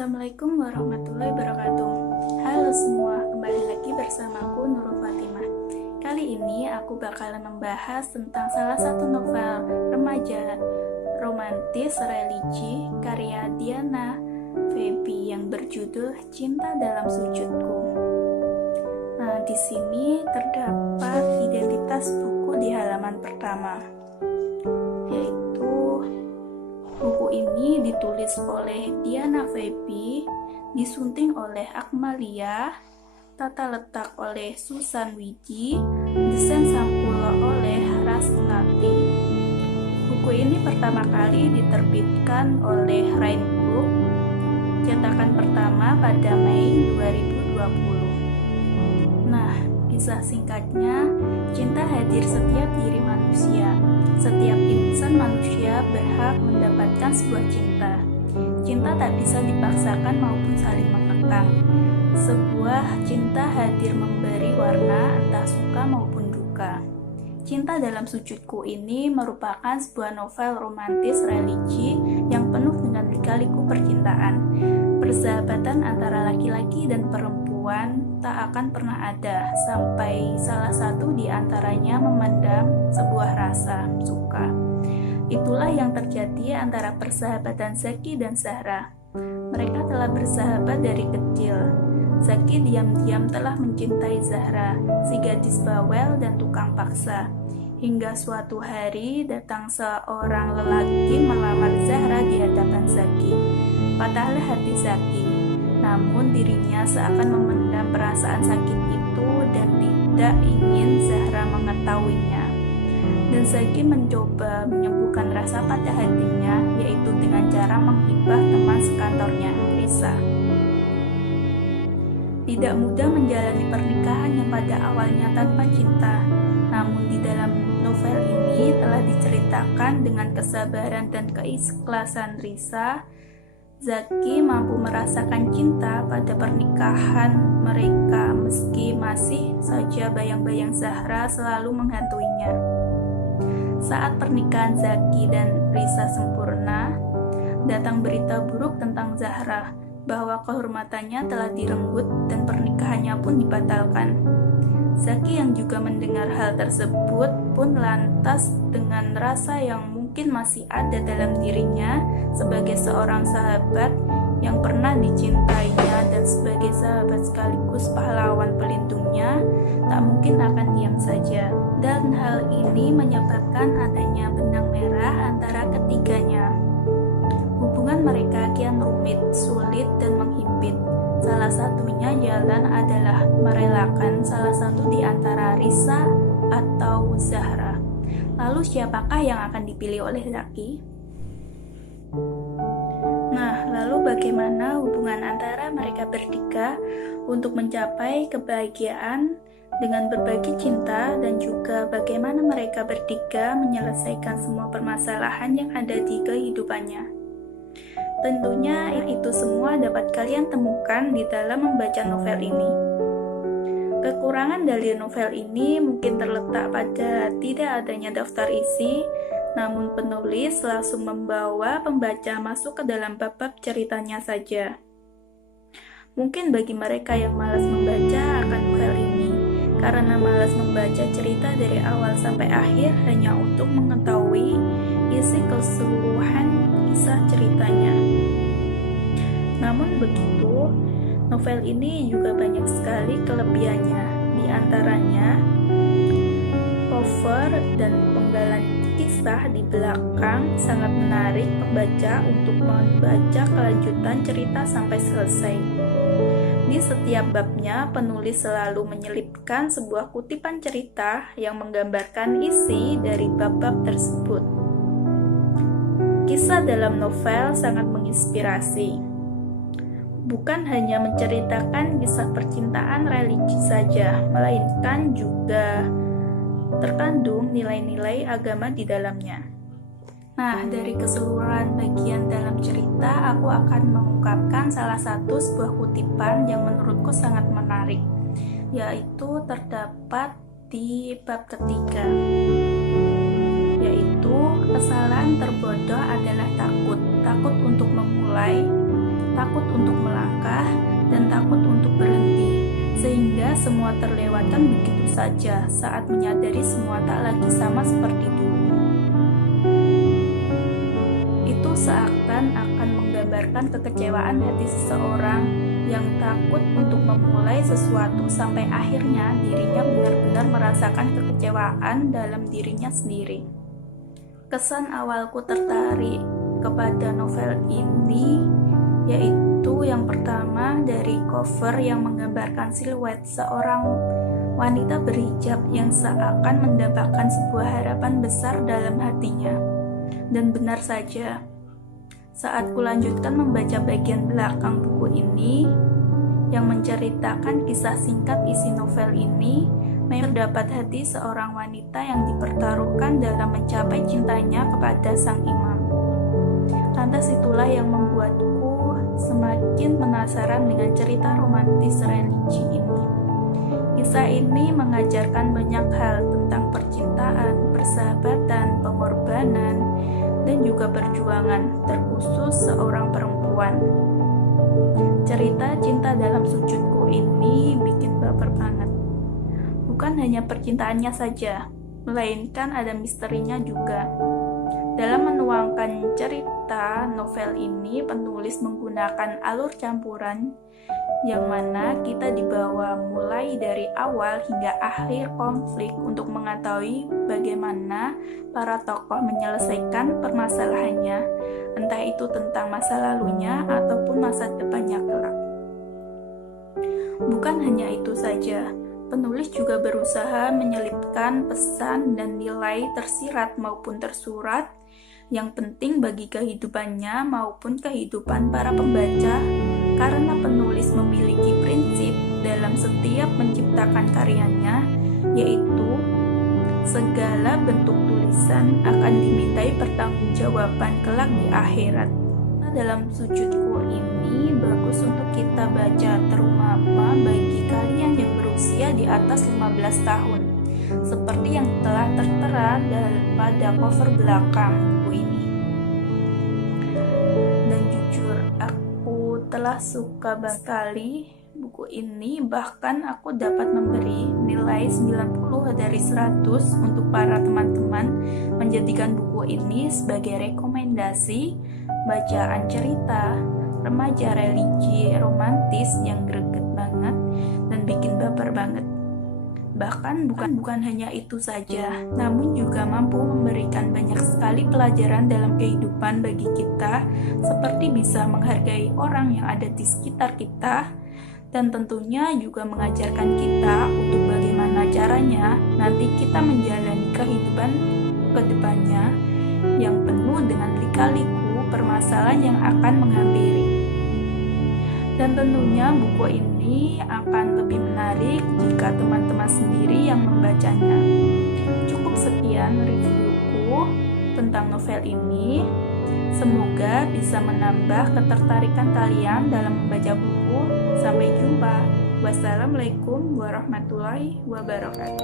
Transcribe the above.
Assalamualaikum warahmatullahi wabarakatuh. Halo semua, kembali lagi bersamaku Nurul Fatimah. Kali ini aku bakalan membahas tentang salah satu novel remaja romantis religi karya Diana Feby yang berjudul Cinta Dalam Sujudku. Nah, di sini terdapat identitas buku di halaman pertama, yaitu buku ini ditulis oleh Diana Feby, disunting oleh Akmalia, tata letak oleh Susan Wiji, desain sampul oleh Rasnati. Buku ini pertama kali diterbitkan oleh Rain Book, cetakan pertama pada Mei 2020. Nah, kisah singkatnya, cinta hadir setiap diri manusia. Setiap insan manusia berhak mendapatkan sebuah cinta. Cinta tak bisa dipaksakan maupun saling mengekang. Sebuah cinta hadir memberi warna entah suka maupun duka. Cinta Dalam Sujudku ini merupakan sebuah novel romantis religi yang penuh dengan lika-liku percintaan. Persahabatan antara laki-laki dan perempuan tak akan pernah ada sampai salah satu di antaranya memendam sebuah rasa suka. Itulah yang terjadi antara persahabatan Zaki dan Zahra. Mereka telah bersahabat dari kecil. Zaki diam-diam telah mencintai Zahra, si gadis bawel dan tukang paksa. Hingga suatu hari datang seorang lelaki melamar Zahra di hadapan Zaki. Patahlah hati Zaki, namun dirinya seakan memendam perasaan sakit itu dan tidak ingin Zahra mengetahuinya. Dan Zaki mencoba menyembuhkan rasa patah hatinya, yaitu dengan cara menghibah teman sekantornya, Risa. Tidak mudah menjalani pernikahan yang pada awalnya tanpa cinta, namun di dalam novel ini telah diceritakan dengan kesabaran dan keikhlasan Risa. Zaki mampu merasakan cinta pada pernikahan mereka meski masih saja bayang-bayang Zahra selalu menghantuinya. Saat pernikahan Zaki dan Risa sempurna, datang berita buruk tentang Zahra bahwa kehormatannya telah direnggut dan pernikahannya pun dibatalkan. Zaki yang juga mendengar hal tersebut pun lantas dengan rasa yang mungkin masih ada dalam dirinya sebagai seorang sahabat yang pernah dicintainya dan sebagai sahabat sekaligus pahlawan pelindungnya, tak mungkin akan diam saja. Dan hal ini menyebabkan adanya benang merah antara ketiganya. Hubungan mereka kian rumit, sulit, dan menghimpit. Salah satunya jalan adalah merelakan salah satu di antara Risa atau Zahra. Lalu siapakah yang akan dipilih oleh Zaki? Nah, lalu bagaimana hubungan antara mereka bertiga untuk mencapai kebahagiaan dengan berbagi cinta, dan juga bagaimana mereka bertiga menyelesaikan semua permasalahan yang ada di kehidupannya? Tentunya itu semua dapat kalian temukan di dalam membaca novel ini. Kekurangan dari novel ini mungkin terletak pada tidak adanya daftar isi, namun penulis langsung membawa pembaca masuk ke dalam bab-bab ceritanya saja. Mungkin bagi mereka yang malas membaca akan novel ini, karena malas membaca cerita dari awal sampai akhir hanya untuk mengetahui isi keseluruhan kisah ceritanya. Namun begitu, novel ini juga banyak sekali kelebihannya. Di antaranya, cover dan penggalan kisah di belakang sangat menarik pembaca untuk membaca kelanjutan cerita sampai selesai. Di setiap babnya, penulis selalu menyelipkan sebuah kutipan cerita yang menggambarkan isi dari bab-bab tersebut. Kisah dalam novel sangat menginspirasi. Bukan hanya menceritakan kisah percintaan religi saja, melainkan juga terkandung nilai-nilai agama di dalamnya. Nah, dari keseluruhan bagian dalam cerita, aku akan mengungkapkan salah satu sebuah kutipan yang menurutku sangat menarik, yaitu terdapat di bab ketiga, yaitu kesalahan terbodoh adalah takut untuk memulai, takut untuk melangkah, dan takut untuk berhenti, sehingga semua terlewatkan begitu saja saat menyadari semua tak lagi sama seperti dulu. Itu seakan akan menggambarkan kekecewaan hati seseorang yang takut untuk memulai sesuatu sampai akhirnya dirinya benar-benar merasakan kekecewaan dalam dirinya sendiri. Kesan awalku tertarik kepada novel ini yaitu yang pertama dari cover yang menggambarkan siluet seorang wanita berhijab yang seakan mendapatkan sebuah harapan besar dalam hatinya. Dan benar saja, saat kulanjutkan membaca bagian belakang buku ini yang menceritakan kisah singkat isi novel ini, terdapat hati seorang wanita yang dipertaruhkan dalam mencapai cintanya kepada sang imam. Lantas itulah yang membuatku semakin penasaran dengan cerita romantis religi ini. Kisah ini mengajarkan banyak hal tentang percintaan, persahabatan, pengorbanan, dan juga perjuangan, terkhusus seorang perempuan. Cerita cinta dalam sujudku ini bikin baper banget. Bukan hanya percintaannya saja, melainkan ada misterinya juga. Dalam menuangkan cerita novel ini, penulis menggunakan alur campuran yang mana kita dibawa mulai dari awal hingga akhir konflik untuk mengetahui bagaimana para tokoh menyelesaikan permasalahannya, entah itu tentang masa lalunya ataupun masa depannya kelak. Bukan hanya itu saja, penulis juga berusaha menyelipkan pesan dan nilai tersirat maupun tersurat yang penting bagi kehidupannya maupun kehidupan para pembaca, karena penulis memiliki prinsip dalam setiap menciptakan karyanya, yaitu segala bentuk tulisan akan dimintai pertanggungjawaban kelak di akhirat. Dalam sujudku ini bagus untuk kita baca, terutama bagi kalian yang berusia di atas 15 tahun, seperti yang telah tertera pada cover belakang buku ini. Dan jujur, aku telah suka sekali buku ini, bahkan aku dapat memberi nilai 90 dari 100 untuk para teman-teman, menjadikan buku ini sebagai rekomendasi bacaan cerita remaja religi romantis yang greget banget dan bikin baper banget. Bahkan bukan hanya itu saja, namun juga mampu memberikan banyak sekali pelajaran dalam kehidupan bagi kita, seperti bisa menghargai orang yang ada di sekitar kita, dan tentunya juga mengajarkan kita untuk bagaimana caranya nanti kita menjalani kehidupan ke depannya yang penuh dengan lika-liku permasalahan yang akan menghampiri. Dan tentunya buku ini akan lebih menarik jika teman-teman sendiri yang membacanya. Cukup sekian reviewku tentang novel ini. Semoga bisa menambah ketertarikan kalian dalam membaca buku. Sampai jumpa. Wassalamualaikum warahmatullahi wabarakatuh.